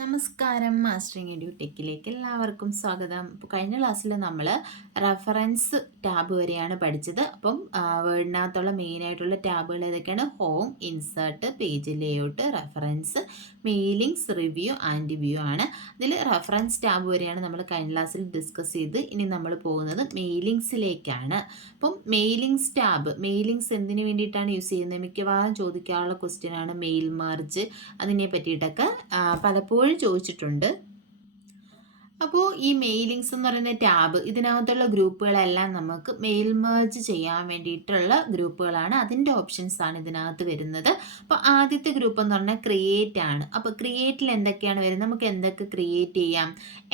നമസ്കാരം. Mastering edu ടെക്കിലേക്ക് എല്ലാവർക്കും സ്വാഗതം. ഇപ്പോൾ കഴിഞ്ഞ ക്ലാസ്സിൽ നമ്മൾ റെഫറൻസ് ടാബ് വരെയാണ് പഠിച്ചത്. അപ്പം വേർഡിനകത്തുള്ള മെയിനായിട്ടുള്ള ടാബുകൾ ഏതൊക്കെയാണ്? Home, insert, page layout, reference, mailings, review and view ആണ്. ഇതിൽ റെഫറൻസ് ടാബ് വരെയാണ് നമ്മൾ കഴിഞ്ഞ ക്ലാസ്സിൽ ഡിസ്കസ് ചെയ്ത്. ഇനി നമ്മൾ പോകുന്നത് മെയിലിങ്സിലേക്കാണ്. അപ്പം മെയിലിങ്സ് ടാബ്, മെയിലിങ്സ് എന്തിനു വേണ്ടിയിട്ടാണ് യൂസ് ചെയ്യുന്നത്? മിക്കവാറും ചോദിക്കാനുള്ള ക്വസ്റ്റ്യൻ ആണ് മെയിൽ മെർജ്. അതിനെ പറ്റിയിട്ടൊക്കെ പലപ്പോഴും ചോദിച്ചിട്ടുണ്ട്. അപ്പോൾ ഈ മെയിലിങ്സ് എന്ന് പറയുന്ന ടാബ്, ഇതിനകത്തുള്ള ഗ്രൂപ്പുകളെല്ലാം നമുക്ക് മെയിൽ മെർജ് ചെയ്യാൻ വേണ്ടിയിട്ടുള്ള ഗ്രൂപ്പുകളാണ്. അതിൻ്റെ ഓപ്ഷൻസ് ആണ് ഇതിനകത്ത് വരുന്നത്. അപ്പോൾ ആദ്യത്തെ ഗ്രൂപ്പ് എന്ന് പറഞ്ഞാൽ ക്രിയേറ്റ് ആണ്. അപ്പോൾ ക്രിയേറ്റിൽ എന്തൊക്കെയാണ് വരുന്നത്? നമുക്ക് എന്തൊക്കെ ക്രിയേറ്റ് ചെയ്യാം?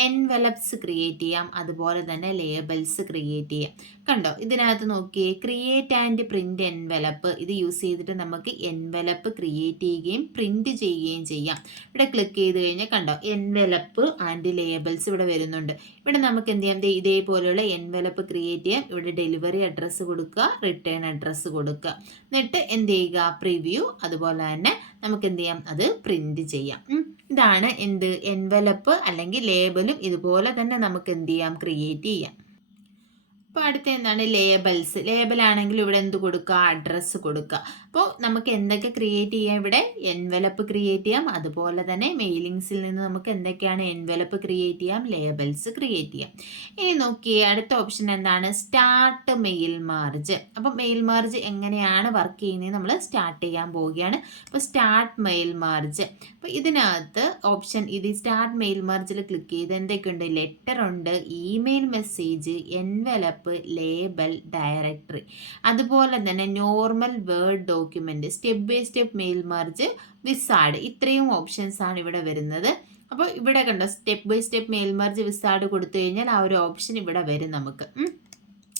എൻവലപ്സ് ക്രിയേറ്റ് ചെയ്യാം, അതുപോലെ തന്നെ ലേബൽസ് ക്രിയേറ്റ് ചെയ്യാം. കണ്ടോ, ഇതിനകത്ത് നോക്കിയേ, ക്രിയേറ്റ് ആൻഡ് പ്രിന്റ് എൻവലപ്പ്. ഇത് യൂസ് ചെയ്തിട്ട് നമുക്ക് എൻവലപ്പ് ക്രിയേറ്റ് ചെയ്യുകയും പ്രിന്റ് ചെയ്യുകയും ചെയ്യാം. ഇവിടെ ക്ലിക്ക് ചെയ്ത് കഴിഞ്ഞാൽ കണ്ടോ, എൻവലപ്പ് ആൻഡ് ലേബൽസ് ഇവിടെ വരുന്നുണ്ട്. ഇവിടെ നമുക്ക് എന്ത് ചെയ്യാം? ഇതേപോലെയുള്ള എൻവലപ്പ് ക്രിയേറ്റ് ചെയ്യാം. ഇവിടെ ഡെലിവറി അഡ്രസ്സ് കൊടുക്കുക, റിട്ടേൺ അഡ്രസ്സ് കൊടുക്കുക. എന്നിട്ട് എന്ത് ചെയ്യുക? പ്രിവ്യൂ. അതുപോലെ തന്നെ നമുക്ക് എന്ത് ചെയ്യാം? അത് പ്രിന്റ് ചെയ്യാം. ഇതാണ് എന്ത്? എൻവലപ്പ് അല്ലെങ്കിൽ ലേബലും ഇതുപോലെ തന്നെ നമുക്ക് എന്ത് ചെയ്യാം? ക്രിയേറ്റ് ചെയ്യാം. അപ്പോൾ അടുത്ത എന്താണ്? ലേബൽസ്. ലേബലാണെങ്കിൽ ഇവിടെ എന്ത് കൊടുക്കുക? അഡ്രസ്സ് കൊടുക്കുക. അപ്പോൾ നമുക്ക് എന്തൊക്കെ ക്രിയേറ്റ് ചെയ്യാം? ഇവിടെ എൻവലപ്പ് ക്രിയേറ്റ് ചെയ്യാം, അതുപോലെ തന്നെ മെയിലിങ്സിൽ നിന്ന് നമുക്ക് എന്തൊക്കെയാണ്? എൻവലപ്പ് ക്രിയേറ്റ് ചെയ്യാം, ലേബൽസ് ക്രിയേറ്റ് ചെയ്യാം. ഇനി നോക്കിയേ, അടുത്ത ഓപ്ഷൻ എന്താണ്? Start mail merge. അപ്പോൾ മെയിൽ മെർജ് എങ്ങനെയാണ് വർക്ക് ചെയ്യുന്നത് നമ്മൾ സ്റ്റാർട്ട് ചെയ്യാൻ പോവുകയാണ്. അപ്പോൾ സ്റ്റാർട്ട് മെയിൽ മെർജ്. അപ്പോൾ ഇതിനകത്ത് ഓപ്ഷൻ ഇത് സ്റ്റാർട്ട് മെയിൽ മെർജിൽ ക്ലിക്ക് ചെയ്ത് എന്തൊക്കെയുണ്ട്? ലെറ്റർ ഉണ്ട്, email message, envelope, label, directory, അതുപോലെ തന്നെ normal word document, step by step mail merge, wizard. ഇത്രയും ഓപ്ഷൻസ് ആണ് ഇവിടെ വരുന്നത്. അപ്പോൾ ഇവിടെ കണ്ടോ, step by step mail merge, wizard കൊടുത്തു കഴിഞ്ഞാൽ ആ ഒരു ഓപ്ഷൻ ഇവിടെ വരും നമുക്ക്.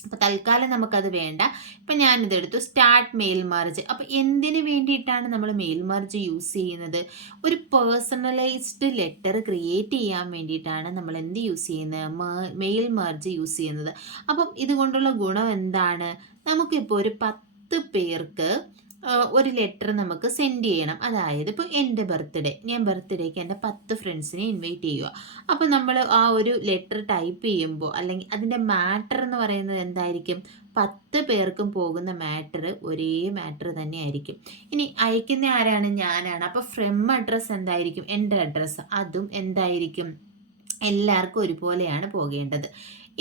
അപ്പോൾ തൽക്കാലം നമുക്കത് വേണ്ട. ഇപ്പം ഞാനിതെടുത്തു സ്റ്റാർട്ട് മെയിൽ മെർജ്. അപ്പോൾ എന്തിനു വേണ്ടിയിട്ടാണ് നമ്മൾ മെയിൽ മെർജ് യൂസ് ചെയ്യുന്നത്? ഒരു പേഴ്സണലൈസ്ഡ് ലെറ്റർ ക്രിയേറ്റ് ചെയ്യാൻ വേണ്ടിയിട്ടാണ് നമ്മൾ എന്ത് യൂസ് ചെയ്യുന്നത്? മെയിൽ മെർജ് യൂസ് ചെയ്യുന്നത്. അപ്പം ഇതുകൊണ്ടുള്ള ഗുണം എന്താണ്? നമുക്കിപ്പോൾ ഒരു 10 പേർക്ക് ഒരു ലെറ്റർ നമുക്ക് സെൻഡ് ചെയ്യണം. അതായത് ഇപ്പോൾ എൻ്റെ ബർത്ത്ഡേ, ഞാൻ ബർത്ത്ഡേക്ക് എൻ്റെ 10 ഫ്രണ്ട്സിനെ ഇൻവൈറ്റ് ചെയ്യുക. അപ്പോൾ നമ്മൾ ആ ഒരു ലെറ്റർ ടൈപ്പ് ചെയ്യുമ്പോൾ അല്ലെങ്കിൽ അതിൻ്റെ മാറ്റർ എന്ന് പറയുന്നത് എന്തായിരിക്കും? 10 പേർക്കും പോകുന്ന മാറ്റർ ഒരേ മാറ്റർ തന്നെ ആയിരിക്കും. ഇനി അയക്കുന്ന ആരാണ്? ഞാനാണ്. അപ്പോൾ ഫ്രം അഡ്രസ്സ് എന്തായിരിക്കും? എൻ്റെ അഡ്രസ്സ് അതും എന്തായിരിക്കും? എല്ലാവർക്കും ഒരുപോലെയാണ് പോകേണ്ടത്.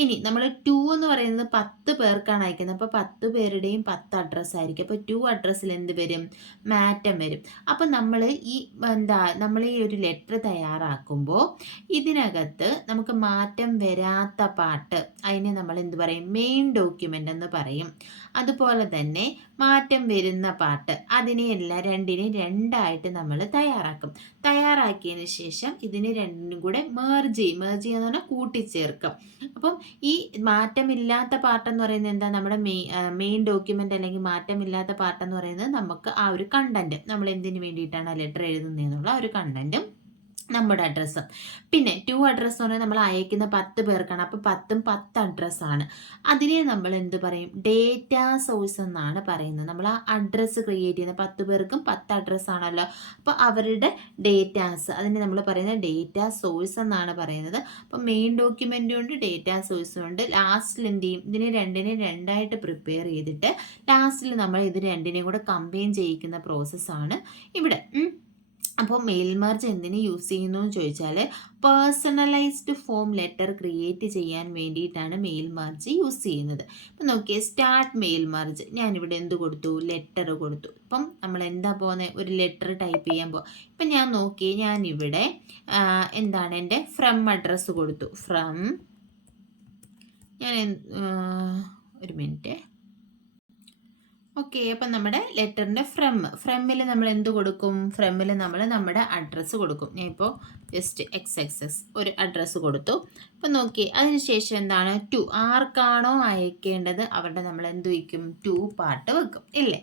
ഇനി നമ്മൾ 2 എന്ന് പറയുന്നത് 10 പേർക്കാണ് അയക്കുന്നത്. അപ്പോൾ 10 പേരുടെയും 10 അഡ്രസ്സ് ആയിരിക്കും. അപ്പോൾ 2 അഡ്രസ്സിൽ എന്ത് വരും? മാറ്റം വരും. അപ്പം നമ്മൾ നമ്മൾ ഈ ഒരു ലെറ്റർ തയ്യാറാക്കുമ്പോൾ ഇതിനകത്ത് നമുക്ക് മാറ്റം വരാത്ത പാർട്ട്, അതിനെ നമ്മൾ എന്ത് പറയും? മെയിൻ ഡോക്യുമെൻ്റ് എന്ന് പറയും. അതുപോലെ തന്നെ മാറ്റം വരുന്ന പാർട്ട്, രണ്ടിനെയും രണ്ടായിട്ട് നമ്മൾ തയ്യാറാക്കും. തയ്യാറാക്കിയതിന് ശേഷം ഇതിന് രണ്ടിനും കൂടെ മെർജ് എന്ന് പറഞ്ഞാൽ കൂട്ടിച്ചേർക്കും. അപ്പം ഈ മാറ്റമില്ലാത്ത പാർട്ട് എന്ന് പറയുന്നത് എന്താ? നമ്മുടെ മെയിൻ ഡോക്യുമെന്റ് അല്ലെങ്കിൽ മാറ്റമില്ലാത്ത പാർട്ട് എന്ന് പറയുന്നത് നമുക്ക് ആ ഒരു കണ്ടന്റ്, നമ്മൾ എന്തിനു വേണ്ടിയിട്ടാണ് ആ ലെറ്റർ എഴുതുന്നതെന്നുള്ള ഒരു കണ്ടന്റും നമ്മുടെ അഡ്രസ്സും. പിന്നെ 2 അഡ്രസ്സ് എന്ന് പറഞ്ഞാൽ നമ്മൾ അയക്കുന്ന 10 പേർക്കാണ്. അപ്പോൾ 10ഉം 10 അഡ്രസ്സാണ്. അതിനെ നമ്മൾ എന്ത് പറയും? ഡേറ്റ സോഴ്സ് എന്നാണ് പറയുന്നത്. നമ്മൾ ആ അഡ്രസ്സ് ക്രിയേറ്റ് ചെയ്യുന്ന 10 പേർക്കും 10 അഡ്രസ്സാണല്ലോ. അപ്പോൾ അവരുടെ ഡേറ്റാസ്, അതിനെ നമ്മൾ പറയുന്നത് ഡേറ്റ സോഴ്സ് എന്നാണ് പറയുന്നത്. അപ്പോൾ മെയിൻ ഡോക്യുമെൻറ്റും ഉണ്ട്, ഡേറ്റ സോഴ്സും ഉണ്ട്. ലാസ്റ്റിൽ എന്ത് ചെയ്യും? ഇതിനെ രണ്ടിനെയും രണ്ടായിട്ട് പ്രിപ്പയർ ചെയ്തിട്ട് ലാസ്റ്റിൽ നമ്മൾ ഇത് രണ്ടിനെയും കൂടെ കമ്പൈൻ ചെയ്യിക്കുന്ന പ്രോസസ്സാണ് ഇവിടെ. അപ്പോൾ മെയിൽ മെർജ് എന്തിനു യൂസ് ചെയ്യുന്നു എന്ന് ചോദിച്ചാൽ പേഴ്സണലൈസ്ഡ് ഫോം ലെറ്റർ ക്രിയേറ്റ് ചെയ്യാൻ വേണ്ടിയിട്ടാണ് മെയിൽ മെർജ് യൂസ് ചെയ്യുന്നത്. അപ്പം നോക്കിയേ, സ്റ്റാർട്ട് മെയിൽ മെർജ്. ഞാനിവിടെ എന്ത് കൊടുത്തു? ലെറ്റർ കൊടുത്തു. ഇപ്പം നമ്മൾ എന്താ പോകുന്നത്? ഒരു ലെറ്റർ ടൈപ്പ് ചെയ്യാൻ പോകും. ഇപ്പം ഞാൻ നോക്കിയേ, ഞാനിവിടെ എന്താണ് എൻ്റെ ഫ്രം അഡ്രസ്സ് കൊടുത്തു. ഒരു മിനിറ്റ്. ഓക്കെ, അപ്പം നമ്മുടെ ലെറ്ററിൻ്റെ ഫ്രമ്മിൽ നമ്മൾ എന്ത് കൊടുക്കും? ഫ്രമ്മിൽ നമ്മൾ നമ്മുടെ അഡ്രസ്സ് കൊടുക്കും. ഞാൻ ഇപ്പോൾ ജസ്റ്റ് XXS ഒരു അഡ്രസ്സ് കൊടുത്തു. അപ്പം നോക്കി, അതിനുശേഷം എന്താണ്? 2 ആർക്കാണോ അയക്കേണ്ടത് അവിടെ നമ്മൾ എന്ത് വയ്ക്കും? 2 പാർട്ട് വെക്കും, ഇല്ലേ?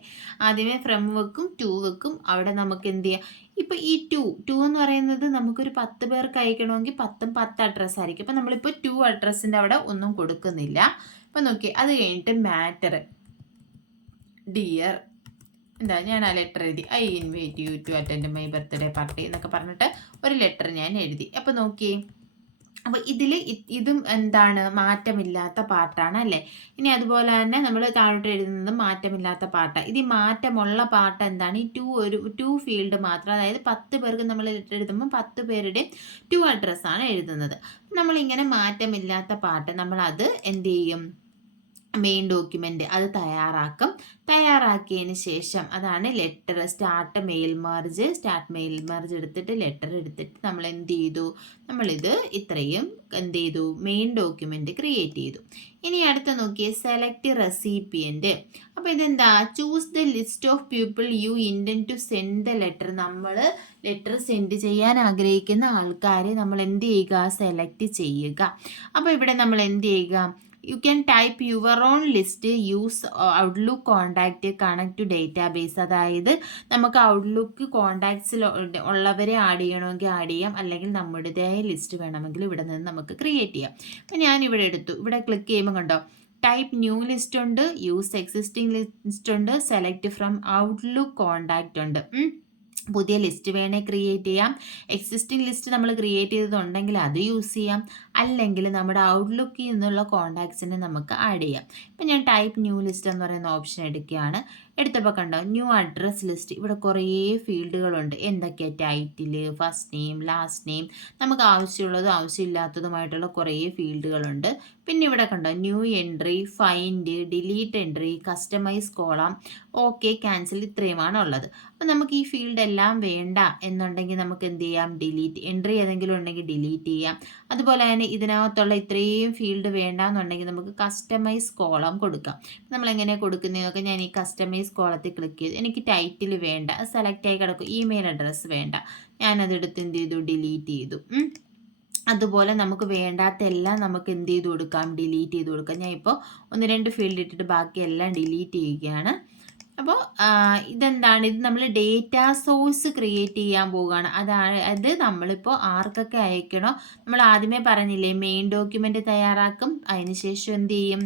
ആദ്യമേ ഫ്രം വെക്കും, 2 വെക്കും. അവിടെ നമുക്ക് എന്ത് ചെയ്യാം? ഇപ്പോൾ ഈ 2 എന്ന് പറയുന്നത് നമുക്കൊരു 10 പേർക്ക് അയക്കണമെങ്കിൽ 10ഉം 10 അഡ്രസ്സായിരിക്കും. അപ്പം നമ്മളിപ്പോൾ 2 അഡ്രസ്സിൻ്റെ അവിടെ ഒന്നും കൊടുക്കുന്നില്ല. അപ്പം നോക്കി, അത് കഴിഞ്ഞിട്ട് മാറ്റർ, ഡിയർ എന്താ ഞാൻ ആ ലെറ്റർ എഴുതി, I invite you to attend my birthday party എന്നൊക്കെ പറഞ്ഞിട്ട് ഒരു ലെറ്റർ ഞാൻ എഴുതി. അപ്പോൾ നോക്കിയേ, അപ്പോൾ ഇതിൽ ഇതും എന്താണ്, മാറ്റമില്ലാത്ത പാർട്ടാണ് അല്ലേ. ഇനി അതുപോലെ തന്നെ നമ്മൾ താഴോട്ട് എഴുതുന്നത് മാറ്റമില്ലാത്ത പാർട്ടാണ്. ഇത് മാറ്റമുള്ള പാർട്ട് എന്താണ്, ഈ ടു ഫീൽഡ് മാത്രം. അതായത് 10 പേർക്ക് നമ്മൾ ലെറ്റർ എഴുതുമ്പോൾ 10 പേരുടെ ടു അഡ്രസ്സാണ് എഴുതുന്നത്. നമ്മളിങ്ങനെ മാറ്റമില്ലാത്ത പാർട്ട് നമ്മളത് എന്ത് ചെയ്യും, മെയിൻ ഡോക്യുമെൻ്റ് അത് തയ്യാറാക്കിയതിന് ശേഷം അതാണ് ലെറ്റർ സ്റ്റാർട്ട് മെയിൽ മെർജ് എടുത്തിട്ട് ലെറ്റർ എടുത്തിട്ട് നമ്മൾ എന്ത് ചെയ്തു, നമ്മളിത് ഇത്രയും എന്ത് ചെയ്തു, മെയിൻ ഡോക്യുമെൻ്റ് ക്രിയേറ്റ് ചെയ്തു. ഇനി അടുത്ത നോക്കിയേ, സെലക്ട് റെസിപ്പിയൻറ്റ്. അപ്പോൾ ഇതെന്താ, choose the list of people you intend to send the letter. നമ്മൾ ലെറ്റർ സെൻഡ് ചെയ്യാൻ ആഗ്രഹിക്കുന്ന ആൾക്കാരെ നമ്മൾ എന്ത് ചെയ്യുക, സെലക്ട് ചെയ്യുക. അപ്പോൾ ഇവിടെ നമ്മൾ എന്ത് ചെയ്യുക, you can type your own list, use Outlook contact, connect to database. അതായത് നമുക്ക് ഔട്ട്ലുക്ക് കോണ്ടാക്ട്സിൽ ഉള്ളവരെ ആഡ് ചെയ്യണമെങ്കിൽ ആഡ് ചെയ്യാം, അല്ലെങ്കിൽ നമ്മുടേതായ ലിസ്റ്റ് വേണമെങ്കിൽ ഇവിടെ നിന്ന് നമുക്ക് ക്രിയേറ്റ് ചെയ്യാം. അപ്പം ഞാനിവിടെ എടുത്തു, ഇവിടെ ക്ലിക്ക് ചെയ്യുമ്പോൾ കണ്ടോ, ടൈപ്പ് ന്യൂ ലിസ്റ്റ് ഉണ്ട്, യൂസ് എക്സിസ്റ്റിംഗ് ലിസ്റ്റ് ഉണ്ട്, സെലക്ട് ഫ്രം ഔട്ട്ലുക്ക് കോണ്ടാക്റ്റ് ഉണ്ട്. പുതിയ ലിസ്റ്റ് വേണേ ക്രിയേറ്റ് ചെയ്യാം. എക്സിസ്റ്റിംഗ് ലിസ്റ്റ് നമ്മൾ ക്രിയേറ്റ് ചെയ്തതുണ്ടെങ്കിൽ അത് യൂസ് ചെയ്യാം, അല്ലെങ്കിൽ നമ്മുടെ ഔട്ട്ലുക്കിൽ നിന്നുള്ള കോണ്ടാക്ട്സിനെ നമുക്ക് ആഡ് ചെയ്യാം. ഇപ്പം ഞാൻ ടൈപ്പ് ന്യൂ ലിസ്റ്റ് എന്ന് പറയുന്ന ഓപ്ഷൻ എടുക്കുകയാണ്. എടുത്തപ്പോൾ കണ്ടോ, ന്യൂ അഡ്രസ് ലിസ്റ്റ്. ഇവിടെ കുറേ ഫീൽഡുകളുണ്ട്. എന്തൊക്കെയാണ്, title, first name, last name, നമുക്ക് ആവശ്യമുള്ളതും ആവശ്യമില്ലാത്തതുമായിട്ടുള്ള കുറേ ഫീൽഡുകളുണ്ട്. പിന്നെ ഇവിടെ കണ്ടോ, new entry, find, delete entry, customise column, okay, cancel, ഇത്രയുമാണ് ഉള്ളത്. അപ്പോൾ നമുക്ക് ഈ ഫീൽഡ് എല്ലാം വേണ്ട എന്നുണ്ടെങ്കിൽ നമുക്ക് എന്ത് ചെയ്യാം, ഡിലീറ്റ്. എൻട്രി ഏതെങ്കിലും ഉണ്ടെങ്കിൽ ഡിലീറ്റ് ചെയ്യാം. അതുപോലെ തന്നെ ഇതിനകത്തുള്ള ഇത്രയും ഫീൽഡ് വേണ്ട എന്നുണ്ടെങ്കിൽ നമുക്ക് കസ്റ്റമൈസ് കോളം കൊടുക്കാം. നമ്മൾ എങ്ങനെയാണ് കൊടുക്കുന്നതൊക്കെ ഞാൻ ഈ കസ്റ്റമൈസ് കോളത്തിൽ ക്ലിക്ക് ചെയ്തു. എനിക്ക് ടൈറ്റിൽ വേണ്ട, സെലക്ട് ആയി കിടക്കും. ഇമെയിൽ അഡ്രസ്സ് വേണ്ട, ഞാനതെടുത്ത് എന്ത് ചെയ്തു, ഡിലീറ്റ് ചെയ്തു. അതുപോലെ നമുക്ക് വേണ്ടാത്ത എല്ലാം നമുക്ക് എന്ത് ചെയ്ത് കൊടുക്കാം, ഡിലീറ്റ് ചെയ്ത് കൊടുക്കാം. ഞാൻ ഇപ്പോൾ 1-2 ഫീൽഡ് ഇട്ടിട്ട് ബാക്കിയെല്ലാം ഡിലീറ്റ് ചെയ്യുകയാണ്. അപ്പോൾ ഇതെന്താണ്, ഇത് നമ്മൾ ഡേറ്റ സോഴ്സ് ക്രിയേറ്റ് ചെയ്യാൻ പോവുകയാണ്. അതായത് നമ്മളിപ്പോൾ ആർക്കൊക്കെ അയക്കണോ, നമ്മൾ ആദ്യമേ പറഞ്ഞില്ലേ, മെയിൻ ഡോക്യുമെൻ്റ് തയ്യാറാക്കും, അതിനുശേഷം എന്ത് ചെയ്യും,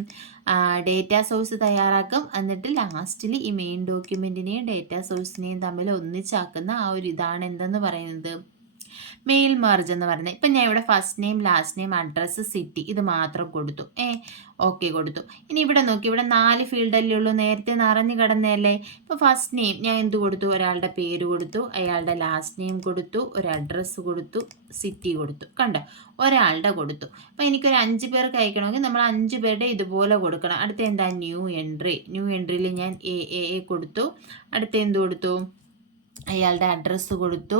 ഡേറ്റ സോഴ്സ് തയ്യാറാക്കും, എന്നിട്ട് ലാസ്റ്റിൽ ഈ മെയിൻ ഡോക്യുമെൻറ്റിനെയും ഡേറ്റ സോഴ്സിനെയും തമ്മിൽ ഒന്നിച്ചാക്കുന്ന ആ ഒരു ഇതാണ് എന്തെന്ന് പറയുന്നത്, മെയിൽ മെർജ് എന്ന് പറയുന്നത്. ഇപ്പം ഞാൻ ഇവിടെ first name, last name, address, city ഇത് മാത്രം കൊടുത്തു. ഓക്കെ കൊടുത്തു. ഇനി ഇവിടെ നോക്കി, ഇവിടെ 4 ഫീൽഡല്ലേ ഉള്ളൂ, നേരത്തെ നിറഞ്ഞു കിടന്നതല്ലേ. ഇപ്പോൾ ഫസ്റ്റ് നെയിം ഞാൻ എന്ത് കൊടുത്തു, ഒരാളുടെ പേര് കൊടുത്തു, അയാളുടെ ലാസ്റ്റ് നെയിം കൊടുത്തു, ഒരു അഡ്രസ്സ് കൊടുത്തു, സിറ്റി കൊടുത്തു. കണ്ടോ, ഒരാളുടെ കൊടുത്തു. അപ്പോൾ എനിക്കൊരു 5 പേർക്ക് അയക്കണമെങ്കിൽ നമ്മൾ 5 പേരുടെ ഇതുപോലെ കൊടുക്കണം. അടുത്ത എന്താ, ന്യൂ എൻട്രിയിൽ ഞാൻ എ കൊടുത്തു. അടുത്ത എന്ത് കൊടുത്തു, അയാളുടെ അഡ്രസ്സ് കൊടുത്തു,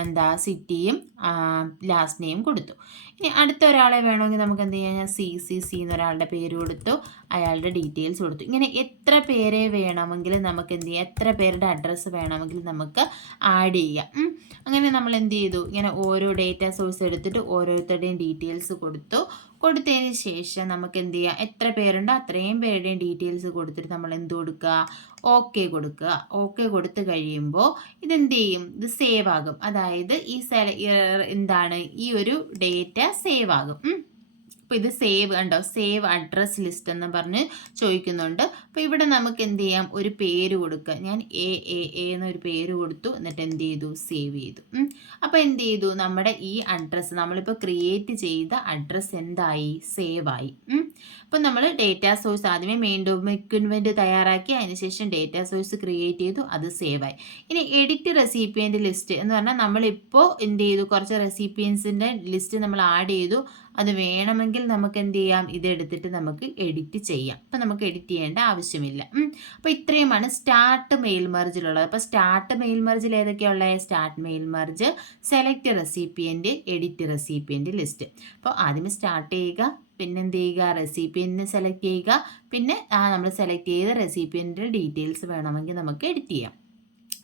എന്താ സിറ്റിയും ലാസ്റ്റ് നെയിം കൊടുത്തു. ഇനി അടുത്ത ഒരാളെ വേണമെങ്കിൽ നമുക്ക് എന്ത് ചെയ്യാം, ഞാൻ സി എന്നൊരാളുടെ പേര് കൊടുത്തു, അയാളുടെ ഡീറ്റെയിൽസ് കൊടുത്തു. ഇങ്ങനെ എത്ര പേരെ വേണമെങ്കിലും നമുക്ക് എന്ത് ചെയ്യാം, എത്ര പേരുടെ അഡ്രസ്സ് വേണമെങ്കിലും നമുക്ക് ആഡ് ചെയ്യാം. അങ്ങനെ നമ്മൾ എന്ത് ചെയ്തു, ഇങ്ങനെ ഓരോ ഡേറ്റ സോഴ്സ് എടുത്തിട്ട് ഓരോരുത്തരുടെയും ഡീറ്റെയിൽസ് കൊടുത്തതിന് ശേഷം നമുക്ക് എന്ത് ചെയ്യാം, എത്ര പേരുണ്ടോ അത്രയും പേരുടെയും ഡീറ്റെയിൽസ് കൊടുത്തിട്ട് നമ്മൾ എന്ത് കൊടുക്കുക, ഓക്കെ കൊടുക്കുക. ഓക്കെ കൊടുത്തു കഴിയുമ്പോൾ ഇതെന്ത് ചെയ്യും, ഇത് സേവ് ആകും. അതായത് എന്താണ്, ഈ ഒരു ഡേറ്റ സേവ് ആകും. അപ്പോൾ ഇത് സേവ് കണ്ടോ, സേവ് അഡ്രസ് ലിസ്റ്റ് എന്ന് പറഞ്ഞ് ചോദിക്കുന്നുണ്ട്. അപ്പോൾ ഇവിടെ നമുക്ക് എന്ത് ചെയ്യാം, ഒരു പേര് കൊടുക്കുക. ഞാൻ എ എന്നൊരു പേര് കൊടുത്തു, എന്നിട്ട് എന്ത് ചെയ്തു, സേവ് ചെയ്തു. അപ്പോൾ എന്ത് ചെയ്തു, നമ്മുടെ ഈ അഡ്രസ്സ് നമ്മളിപ്പോൾ ക്രിയേറ്റ് ചെയ്ത അഡ്രസ്സ് എന്തായി, സേവ് ആയി. അപ്പോൾ നമ്മൾ ഡേറ്റ സോഴ്സ് ആദ്യമേ മെയിൻ ഡോക്യുമെൻറ്റ് തയ്യാറാക്കി, അതിനുശേഷം ഡേറ്റ സോഴ്സ് ക്രിയേറ്റ് ചെയ്തു, അത് സേവ് ആയി. ഇനി എഡിറ്റ് റെസിപ്പിയൻ്റ് ലിസ്റ്റ് എന്ന് പറഞ്ഞാൽ നമ്മളിപ്പോൾ എന്ത് ചെയ്തു, കുറച്ച് റെസിപ്പിയൻസിൻ്റെ ലിസ്റ്റ് നമ്മൾ ആഡ് ചെയ്തു. അത് വേണമെങ്കിൽ നമുക്ക് എന്ത് ചെയ്യാം, ഇതെടുത്തിട്ട് നമുക്ക് എഡിറ്റ് ചെയ്യാം. അപ്പം നമുക്ക് എഡിറ്റ് ചെയ്യേണ്ട ആവശ്യമില്ല. അപ്പോൾ ഇത്രയുമാണ് സ്റ്റാർട്ട് മെയിൽ മെർജിലുള്ളത്. അപ്പോൾ സ്റ്റാർട്ട് മെയിൽ മെർജിൽ ഏതൊക്കെയുള്ളത്, start mail merge, select recipient, edit recipient list. അപ്പോൾ ആദ്യം സ്റ്റാർട്ട് ചെയ്യുക, പിന്നെ എന്ത് ചെയ്യുക, റെസിപ്പിയൻറ്റിനെ സെലക്ട് ചെയ്യുക, പിന്നെ നമ്മൾ സെലക്ട് ചെയ്ത റെസിപ്പിയൻറ്റിൻ്റെ ഡീറ്റെയിൽസ് വേണമെങ്കിൽ നമുക്ക് എഡിറ്റ് ചെയ്യാം.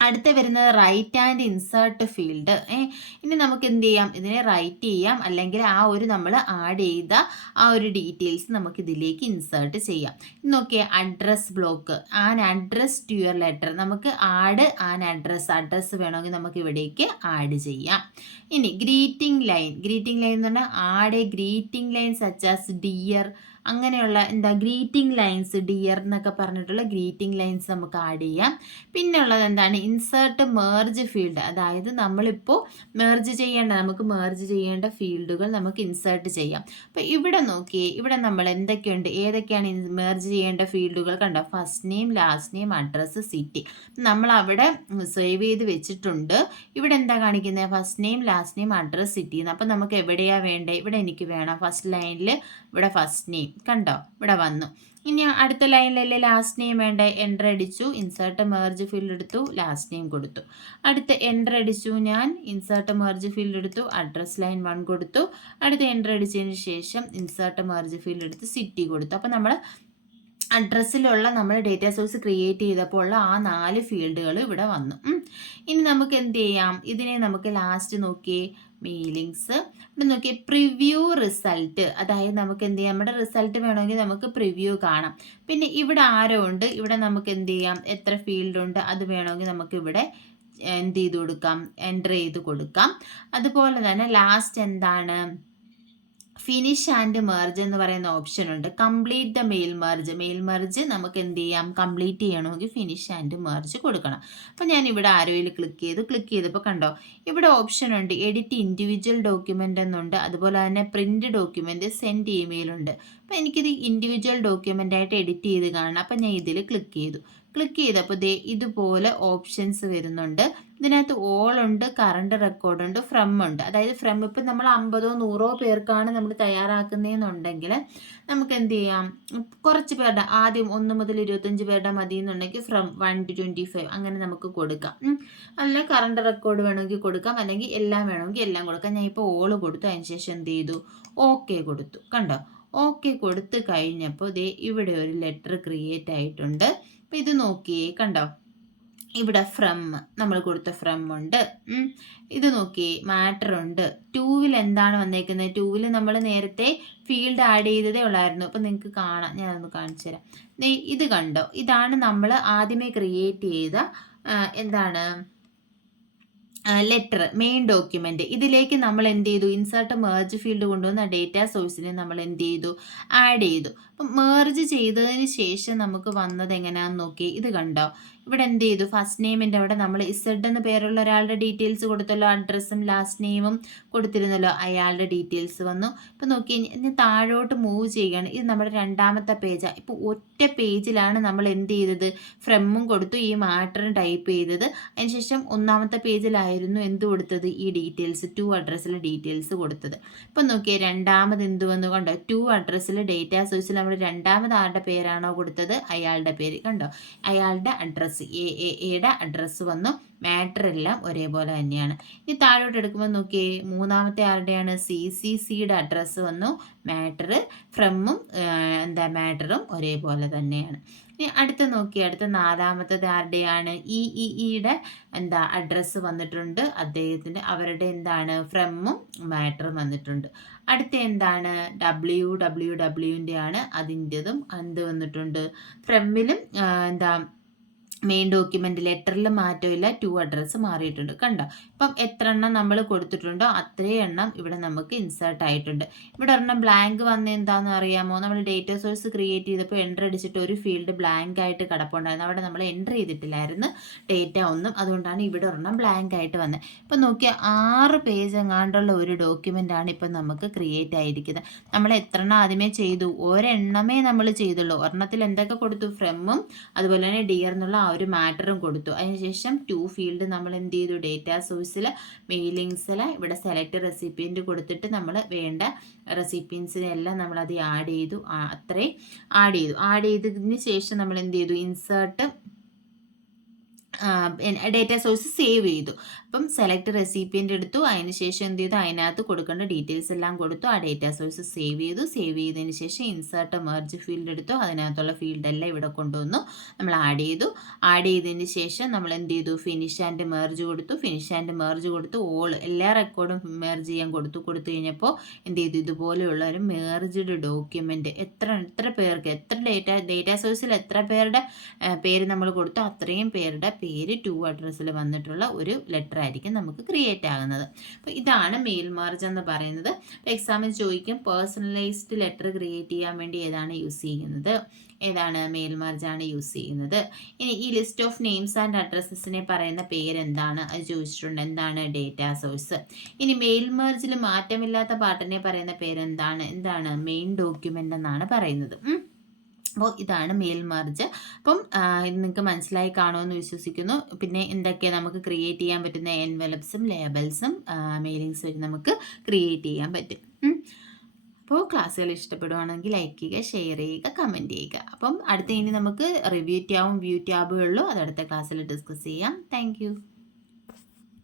അടുത്ത വരുന്നത് റൈറ്റ് ആൻഡ് ഇൻസേർട്ട് ഫീൽഡ്. ഇനി നമുക്ക് എന്ത് ചെയ്യാം, ഇതിനെ റൈറ്റ് ചെയ്യാം, അല്ലെങ്കിൽ ആ ഒരു നമ്മൾ ആഡ് ചെയ്ത ആ ഒരു ഡീറ്റെയിൽസ് നമുക്ക് ഇതിലേക്ക് ഇൻസേർട്ട് ചെയ്യാം. നോക്കിയേ, address block, an address to your letter, നമുക്ക് ആഡ് ആൻ അഡ്രസ് വേണമെങ്കിൽ നമുക്ക് ഇവിടേക്ക് ആഡ് ചെയ്യാം. ഇനി ഗ്രീറ്റിംഗ് ലൈൻ എന്ന് പറഞ്ഞാൽ add A greeting line such as dear, അങ്ങനെയുള്ള എന്താ ഗ്രീറ്റിംഗ് ലൈൻസ്, ഡിയർ എന്നൊക്കെ പറഞ്ഞിട്ടുള്ള ഗ്രീറ്റിംഗ് ലൈൻസ് നമുക്ക് ആഡ് ചെയ്യാം. പിന്നെ ഉള്ളത് എന്താണ്, ഇൻസേർട്ട് മേർജ് ഫീൽഡ്, അതായത് നമ്മളിപ്പോൾ നമുക്ക് മേർജ് ചെയ്യേണ്ട ഫീൽഡുകൾ നമുക്ക് ഇൻസേർട്ട് ചെയ്യാം. അപ്പോൾ ഇവിടെ നോക്കിയേ, ഇവിടെ നമ്മൾ എന്തൊക്കെയുണ്ട്, ഏതൊക്കെയാണ് മേർജ് ചെയ്യേണ്ട ഫീൽഡുകൾ കണ്ടോ, first name, last name, address, city നമ്മൾ അവിടെ സേവ് ചെയ്ത് വെച്ചിട്ടുണ്ട്. ഇവിടെ എന്താ കാണിക്കുന്നത്, first name, last name, address, city എന്ന്. അപ്പം നമുക്ക് എവിടെയാണ് വേണ്ടത്, ഇവിടെ എനിക്ക് വേണം ഫസ്റ്റ് ലൈനിൽ, ഇവിടെ ഫസ്റ്റ് നെയിം കണ്ടോ, ഇവിടെ വന്നു. ഇനി അടുത്ത ലൈനിലല്ലേ ലാസ്റ്റ് നെയിം വേണ്ടേ, എൻ്റർ അടിച്ചു, ഇൻസേർട്ട് മേർജ് ഫീൽഡ് എടുത്തു, ലാസ്റ്റ് നെയിം കൊടുത്തു. അടുത്ത എൻ്റർ അടിച്ചു ഞാൻ, ഇൻസേർട്ട് മേർജ് ഫീൽഡ് എടുത്തു, അഡ്രസ് ലൈൻ 1 കൊടുത്തു. അടുത്ത എൻ്റർ അടിച്ചതിന് ശേഷം ഇൻസേർട്ട് മേർജ് ഫീൽഡ് എടുത്ത് സിറ്റി കൊടുത്തു. അപ്പോൾ നമ്മൾ അഡ്രസ്സിലുള്ള നമ്മൾ ഡേറ്റ സോഴ്സ് ക്രിയേറ്റ് ചെയ്തപ്പോൾ ഉള്ള ആ 4 ഫീൽഡുകൾ ഇവിടെ വന്നു. ഇനി നമുക്ക് എന്ത് ചെയ്യാം, ഇതിനെ നമുക്ക് ലാസ്റ്റ് നോക്കിയേ, മെയിലിങ്സ്, ഇവിടെ നോക്കിയേ പ്രിവ്യൂ റിസൾട്ട്, അതായത് നമുക്ക് എന്ത് ചെയ്യാം, നമ്മുടെ റിസൾട്ട് വേണമെങ്കിൽ നമുക്ക് പ്രിവ്യൂ കാണാം. പിന്നെ ഇവിടെ ആരോ ഉണ്ട്, ഇവിടെ നമുക്ക് എന്ത് ചെയ്യാം, എത്ര ഫീൽഡ് ഉണ്ട് അത് വേണമെങ്കിൽ നമുക്ക് ഇവിടെ എന്ത് ചെയ്ത് കൊടുക്കാം, എൻ്റർ ചെയ്ത് കൊടുക്കാം. അതുപോലെ തന്നെ ലാസ്റ്റ് എന്താണ്, ഫിനിഷ് ആൻഡ് മെർജ് എന്ന് പറയുന്ന ഓപ്ഷൻ ഉണ്ട്. കംപ്ലീറ്റ് ദ മെയിൽ മെർജ് നമുക്ക് എന്ത് ചെയ്യാം, കംപ്ലീറ്റ് ചെയ്യണമെങ്കിൽ ഫിനിഷ് ആൻഡ് മെർജ് കൊടുക്കണം. അപ്പോൾ ഞാൻ ഇവിടെ ആരോയിൽ ക്ലിക്ക് ചെയ്തപ്പോൾ കണ്ടോ, ഇവിടെ ഓപ്ഷൻ ഉണ്ട്, എഡിറ്റ് ഇൻഡിവിജ്വൽ ഡോക്യുമെൻ്റ് എന്നുണ്ട്, അതുപോലെ തന്നെ പ്രിന്റ് ഡോക്യുമെൻ്റ്, സെൻഡ് ഇമെയിൽ ഉണ്ട്. അപ്പോൾ എനിക്കിത് ഇൻഡിവിജ്വൽ ഡോക്യുമെൻ്റ് ആയിട്ട് എഡിറ്റ് ചെയ്ത് കാണണം. അപ്പോൾ ഞാൻ ഇതിൽ ക്ലിക്ക് ചെയ്തപ്പോൾ ഇതുപോലെ ഓപ്ഷൻസ് വരുന്നുണ്ട്. ഇതിനകത്ത് ഓൾ ഉണ്ട്, കറണ്ട് റെക്കോർഡ് ഉണ്ട്, ഫ്രം ഉണ്ട്. അതായത് ഫ്രം ഇപ്പം നമ്മൾ 50 100 പേർക്കാണ് നമ്മൾ തയ്യാറാക്കുന്നതെന്നുണ്ടെങ്കിൽ നമുക്ക് എന്ത് ചെയ്യാം, കുറച്ച് പേരുടെ ആദ്യം 1 മുതൽ 25 പേരുടെ മതി എന്നുണ്ടെങ്കിൽ ഫ്രം 1 to 25 അങ്ങനെ നമുക്ക് കൊടുക്കാം. അല്ലെങ്കിൽ കറണ്ട് റെക്കോർഡ് വേണമെങ്കിൽ കൊടുക്കാം, അല്ലെങ്കിൽ എല്ലാം വേണമെങ്കിൽ എല്ലാം കൊടുക്കാം. ഞാൻ ഇപ്പോൾ ഓൾ കൊടുത്തു, അതിന് ശേഷം എന്ത് ചെയ്തു, ഓക്കെ കൊടുത്തു. കണ്ടോ, ഓക്കെ കൊടുത്തു കഴിഞ്ഞപ്പോൾ ഇവിടെ ഒരു ലെറ്റർ ക്രിയേറ്റ് ആയിട്ടുണ്ട്. അപ്പം ഇത് നോക്കിയേ, കണ്ടോ, ഇവിടെ ഫ്രം നമ്മൾ കൊടുത്ത ഫ്രം ഉണ്ട്. ഇത് നോക്കി മാറ്റർ ഉണ്ട്. 2-ൽ എന്താണ് വന്നേക്കുന്നത്, 2-ൽ നമ്മൾ നേരത്തെ ഫീൽഡ് ആഡ് ചെയ്തതേ ഉള്ളായിരുന്നു. അപ്പം നിങ്ങൾക്ക് കാണാം, ഞാനൊന്ന് കാണിച്ചു തരാം. ഇത് കണ്ടോ, ഇതാണ് നമ്മൾ ആദ്യമേ ക്രിയേറ്റ് ചെയ്ത എന്താണ് ലെറ്റർ, മെയിൻ ഡോക്യുമെൻ്റ്. ഇതിലേക്ക് നമ്മൾ എന്ത് ചെയ്തു, ഇൻസേർട്ട് മേർജ് ഫീൽഡ് കൊണ്ടുവന്ന ഡേറ്റ സോഴ്സിനെ നമ്മൾ എന്ത് ചെയ്തു, ആഡ് ചെയ്തു. അപ്പം മേർജ് ചെയ്തതിന് ശേഷം നമുക്ക് വന്നത് എങ്ങനെയാണെന്ന് നോക്കി, ഇത് കണ്ടോ, ഇവിടെ എന്ത് ചെയ്തു, ഫസ്റ്റ് നെയിമിൻ്റെ അവിടെ നമ്മൾ ഇസഡ് എന്ന് പേരുള്ള ഒരാളുടെ ഡീറ്റെയിൽസ് കൊടുത്തല്ലോ, അഡ്രസ്സും ലാസ്റ്റ് നെയിമും കൊടുത്തിരുന്നല്ലോ, അയാളുടെ ഡീറ്റെയിൽസ് വന്നു. ഇപ്പം നോക്കി, ഇനി താഴോട്ട് മൂവ് ചെയ്യുകയാണ്. ഇത് നമ്മുടെ രണ്ടാമത്തെ പേജാണ്. ഇപ്പോൾ ഒറ്റ പേജിലാണ് നമ്മൾ എന്ത് ചെയ്തത്, ഫ്രമും കൊടുത്തു, ഈ മാറ്ററും ടൈപ്പ് ചെയ്തത്. അതിനുശേഷം ഒന്നാമത്തെ പേജിലായിരുന്നു എന്ത് കൊടുത്തത്, ഈ ഡീറ്റെയിൽസ് 2 അഡ്രസ്സിലെ ഡീറ്റെയിൽസ് കൊടുത്തത്. ഇപ്പം നോക്കിയേ, രണ്ടാമത് എന്ത് വന്നു കണ്ടോ, 2 അഡ്രസ്സിൽ ഡേറ്റ സോഴ്സിൽ നമ്മൾ രണ്ടാമത് ആരുടെ പേരാണോ കൊടുത്തത്, അയാളുടെ പേര് കണ്ടോ, അയാളുടെ അഡ്രസ്സ് എയുടെ അഡ്രസ്സ് വന്നു. മാറ്റർ എല്ലാം ഒരേപോലെ തന്നെയാണ്. ഇനി താഴോട്ട് എടുക്കുമ്പോൾ നോക്കിയേ, മൂന്നാമത്തെ ആരുടെയാണ്, സിയുടെ അഡ്രസ്സ് വന്നു. മാറ്റർ ഫ്രമും മാറ്ററും ഒരേപോലെ തന്നെയാണ്. ഇനി അടുത്ത നോക്കിയേ, അടുത്ത നാലാമത്തത് ആരുടെയാണ്, ഇയുടെ അഡ്രസ്സ് വന്നിട്ടുണ്ട്, അദ്ദേഹത്തിൻ്റെ അവരുടെ ഫ്രമും മാറ്ററും വന്നിട്ടുണ്ട്. അടുത്ത എന്താണ്, WWWൻ്റെ ആണ്, അതിൻ്റെതും എന്ത് വന്നിട്ടുണ്ട്, ഫ്രമിലും മെയിൻ ഡോക്യുമെൻ്റ് ലെറ്ററിൽ മാറ്റമില്ല, 2 അഡ്രസ്സ് മാറിയിട്ടുണ്ട്. കണ്ടോ, ഇപ്പം എത്ര എണ്ണം നമ്മൾ കൊടുത്തിട്ടുണ്ടോ അത്രയും എണ്ണം ഇവിടെ നമുക്ക് ഇൻസേർട്ട് ആയിട്ടുണ്ട്. ഇവിടെ ഒരെണ്ണം ബ്ലാങ്ക് വന്ന എന്താണെന്ന് അറിയാമോ, നമ്മൾ ഡേറ്റ സോഴ്സ് ക്രിയേറ്റ് ചെയ്തപ്പോൾ എൻ്റർ അടിച്ചിട്ട് ഒരു ഫീൽഡ് ബ്ലാങ്ക് ആയിട്ട് കിടപ്പുണ്ടായിരുന്നു. അവിടെ നമ്മൾ എൻ്റർ ചെയ്തിട്ടില്ലായിരുന്നു ഡേറ്റ ഒന്നും, അതുകൊണ്ടാണ് ഇവിടെ ഒരെണ്ണം ബ്ലാങ്ക് ആയിട്ട് വന്നത്. ഇപ്പം നോക്കിയാൽ 6 പേജ് എങ്ങാണ്ടുള്ള ഒരു ഡോക്യുമെൻ്റ് ആണ് ഇപ്പം നമുക്ക് ക്രിയേറ്റ് ആയിരിക്കുന്നത്. നമ്മൾ എത്ര എണ്ണം ആദ്യമേ ചെയ്തു, ഒരെണ്ണമേ നമ്മൾ ചെയ്തുള്ളൂ. ഒരെണ്ണത്തിൽ എന്തൊക്കെ കൊടുത്തു, ഫ്രമും അതുപോലെ തന്നെ ഡിയർ എന്നുള്ള ഒരു മാറ്ററും കൊടുത്തു. അതിനുശേഷം 2 ഫീൽഡ് നമ്മൾ എന്ത് ചെയ്തു, ഡേറ്റ സോഴ്സിൽ മെയിലിങ്സിൽ ഇവിടെ സെലക്ട് റെസിപ്പിയൻറ്റ് കൊടുത്തിട്ട് നമ്മൾ വേണ്ട റെസിപ്പിയൻസിനെല്ലാം നമ്മളത് ആഡ് ചെയ്തു. അത്രയും ആഡ് ചെയ്തതിന് ശേഷം നമ്മൾ എന്ത് ചെയ്തു, ഇൻസേർട്ട് ഡേറ്റ സോഴ്സ് സേവ് ചെയ്തു. അപ്പം സെലക്ട് റെസിപ്പിയൻ്റ് എടുത്തു, അതിന് ശേഷം എന്ത് ചെയ്തു, അതിനകത്ത് കൊടുക്കേണ്ട ഡീറ്റെയിൽസ് എല്ലാം കൊടുത്തു, ആ ഡേറ്റ സോഴ്സ് സേവ് ചെയ്തതിന് ശേഷം ഇൻസേർട്ട് മെർജ് ഫീൽഡ് എടുത്തു, അതിനകത്തുള്ള ഫീൽഡെല്ലാം ഇവിടെ കൊണ്ടുവന്നു നമ്മൾ ആഡ് ചെയ്തതിന് ശേഷം നമ്മൾ എന്ത് ചെയ്തു, ഫിനിഷ് ആൻഡ് മെർജ് കൊടുത്തു, എല്ലാ റെക്കോർഡും മെർജ് ചെയ്യാൻ കൊടുത്തു കഴിഞ്ഞപ്പോൾ എന്ത് ചെയ്തു, ഇതുപോലെയുള്ള ഒരു മെർജ്ഡ് ഡോക്യുമെൻ്റ് എത്ര പേർക്ക്, എത്ര ഡേറ്റ സോഴ്സിൽ എത്ര പേരുടെ പേര് നമ്മൾ കൊടുത്തു, അത്രയും പേരുടെ പേര് 2 അഡ്രസ്സിൽ വന്നിട്ടുള്ള ഒരു ലെറ്റർ ആയിരിക്കും നമുക്ക് ക്രിയേറ്റ് ആകുന്നത്. അപ്പോൾ ഇതാണ് മെയിൽ മെർജ് എന്ന് പറയുന്നത്. എക്സാമിന് ചോദിക്കും പേഴ്സണലൈസ്ഡ് ലെറ്റർ ക്രിയേറ്റ് ചെയ്യാൻ വേണ്ടി ഏതാണ് യൂസ് ചെയ്യുന്നത്, ഏതാണ് മെയിൽ മെർജ് ആണ് യൂസ് ചെയ്യുന്നത്. ഇനി ഈ ലിസ്റ്റ് ഓഫ് നെയിംസ് ആൻഡ് അഡ്രസ്സസിനെ പറയുന്ന പേരെന്താണ് അത് ചോദിച്ചിട്ടുണ്ട്. എന്താണ് ഡേറ്റാ സോഴ്സ്. ഇനി മെയിൽ മെർജിൽ മാറ്റമില്ലാത്ത പാർട്ടിനെ പറയുന്ന പേരെന്താണ്, എന്താണ് മെയിൻ ഡോക്യുമെൻ്റ് എന്നാണ് പറയുന്നത്. അപ്പോൾ ഇതാണ് മെയിൽ മെർജ്. അപ്പം ഇത് നിങ്ങൾക്ക് മനസ്സിലായി കാണുമെന്ന് വിശ്വസിക്കുന്നു. പിന്നെ എന്തൊക്കെയാണ് നമുക്ക് ക്രിയേറ്റ് ചെയ്യാൻ പറ്റുന്ന എൻവലപ്സും ലേബൽസും മെയിലിങ്സ് വഴി നമുക്ക് ക്രിയേറ്റ് ചെയ്യാൻ പറ്റും. അപ്പോൾ ക്ലാസ്സുകൾ ഇഷ്ടപ്പെടുവാണെങ്കിൽ ലൈക്ക് ചെയ്യുക, ഷെയർ ചെയ്യുക, കമൻറ്റ് ചെയ്യുക. അപ്പം അടുത്ത ഇനി നമുക്ക് റിവ്യൂ ടാബും വ്യൂ ടാബുകളിലും അത് അടുത്ത ക്ലാസ്സിൽ ഡിസ്കസ് ചെയ്യാം. താങ്ക്